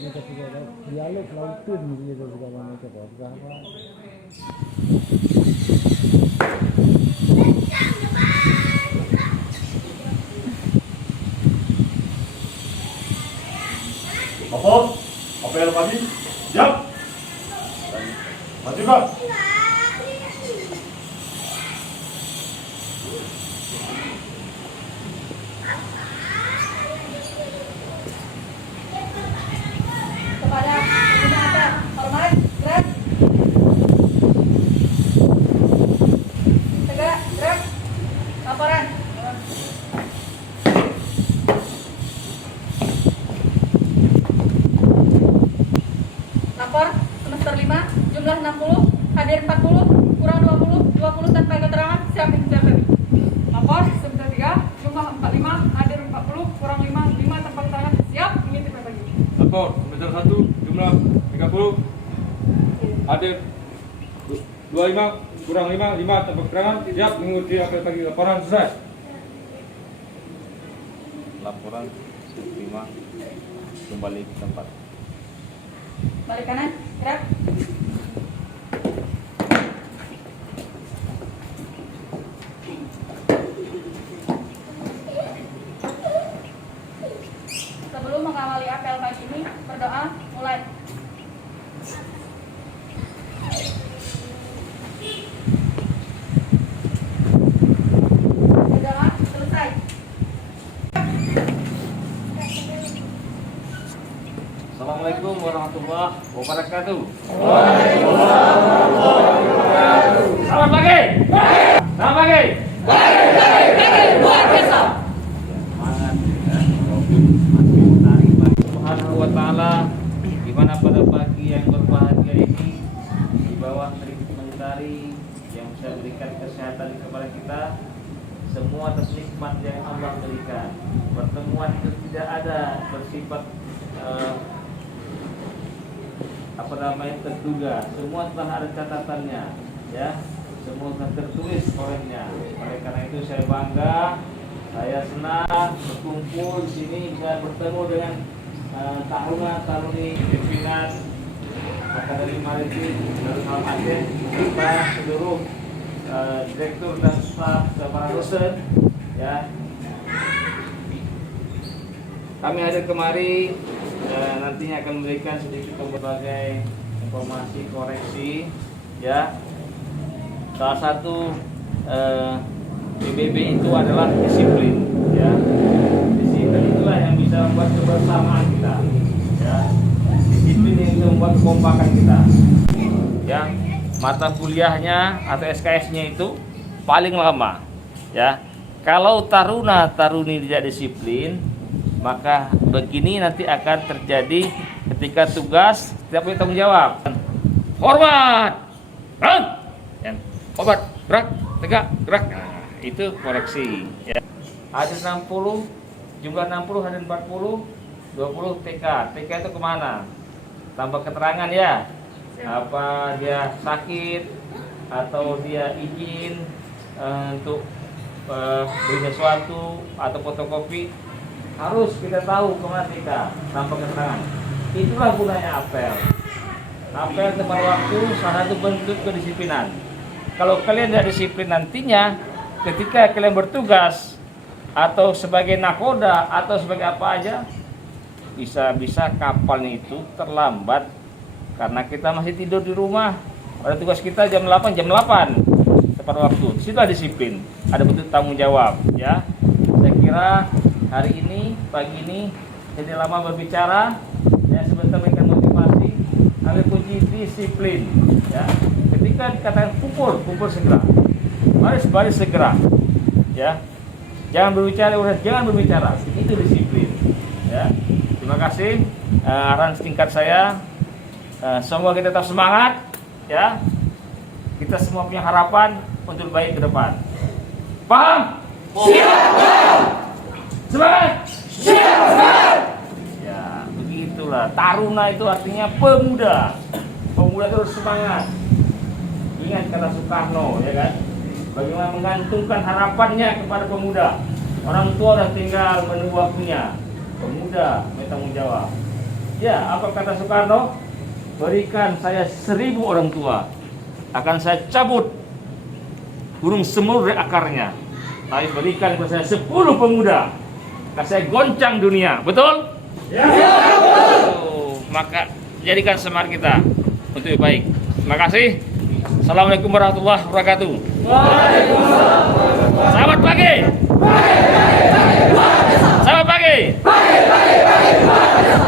mereka juga ada dialog lautun gitu juga mereka bahwa apa? Apa yang pagi? Siap. Maju Pak. Kepada pengusaha hormat, gerak, tegak, gerak, laporan. Lapor semester 5, jumlah 60, hadir 40, kurang 20, 20 tanpa keterangan, siap menjawab. Lapor semester 3, jumlah 45, hadir 40, kurang 5, 5 tanpa keterangan, siap mengintip bagi. Lapor semester 1 jumlah 30. Hadir 25 kurang 5 5 tanpa keterangan. Siap mengikuti apel pagi. Laporan selesai. Laporan diterima, kembali ke tempat. Balik kanan, gerak. Sebelum mengawali apel pagi ini, berdoa mulai. Berdoa selesai. Assalamualaikum warahmatullahi wabarakatuh. Selamat pagi. Selamat pagi. Luar biasa. Semangat ya. Masih menarik bagi Subhanahu wa taala di mana pada pagi yang berbahagia ini di bawah terik mentari yang bisa berikan kesehatan kepada kita, semua atas nikmat yang Allah berikan. Pertemuan itu tidak ada bersifat terduga, semua telah ada catatannya, ya, semua telah tertulis olehnya. Oleh karena itu saya bangga, saya senang berkumpul di sini bisa bertemu dengan taruna-taruni pimpinan Akademi Maritim Darul Aceh beserta seluruh direktur dan staf para dosen, ya. Kami hadir kemari nantinya akan memberikan sedikit berbagai informasi koreksi, ya. Salah satu PBB itu adalah disiplin, ya. Disiplin itulah yang bisa membuat kebersamaan kita, ya. Disiplin yang bisa membuat kekompakan kita, ya. Mata kuliahnya atau SKS-nya itu paling lama, ya. Kalau taruna-taruni tidak disiplin, maka begini nanti akan terjadi ketika tugas tidak punya tanggung jawab. Hormat, hormat, gerak, tegak, gerak. Nah, itu koreksi. Ya. Ada 60, jumlah 60, ada 40, 20 TK. TK itu kemana? Tambah keterangan ya. Apa dia sakit atau dia izin untuk beli sesuatu atau fotokopi. Harus kita tahu kemana kita tanpa keterangan. Itulah gunanya apel. Apel tepat waktu salah satu bentuk kedisiplinan. Kalau kalian tidak disiplin nantinya, ketika kalian bertugas atau sebagai nakoda atau sebagai apa aja, bisa-bisa kapalnya itu terlambat karena kita masih tidur di rumah. Pada tugas kita jam 8 tepat waktu. Disitulah disiplin. Ada bentuk tanggung jawab, ya. Saya kira hari ini, pagi ini, tidak lama berbicara, ya, sebentar memberikan motivasi, ambil kunci disiplin, ya. Ketika dikatakan kumpul segera, baris segera, ya. Jangan berbicara, itu disiplin, ya. Terima kasih, arahan singkat saya. Semoga kita tetap semangat, ya. Kita semua punya harapan untuk baik ke depan. Paham? Siap! Semangat! Siap! Ya, begitulah. Taruna itu artinya pemuda. Pemuda itu harus semangat. Ingat kata Soekarno, ya kan? Bagaimana menggantungkan harapannya kepada pemuda. Orang tua sudah tinggal menunggu waktunya. Pemuda bertanggung jawab. Ya, apa kata Soekarno? Berikan saya 1000 orang tua, akan saya cabut gunung semur dari akarnya. Tapi berikan kepada saya 10 pemuda, akan saya goncang dunia. Betul? Ya. Maka jadikan semangat kita untuk lebih baik. Terima kasih. Assalamualaikum warahmatullahi wabarakatuh. Waalaikumsalam. Selamat pagi. Selamat pagi.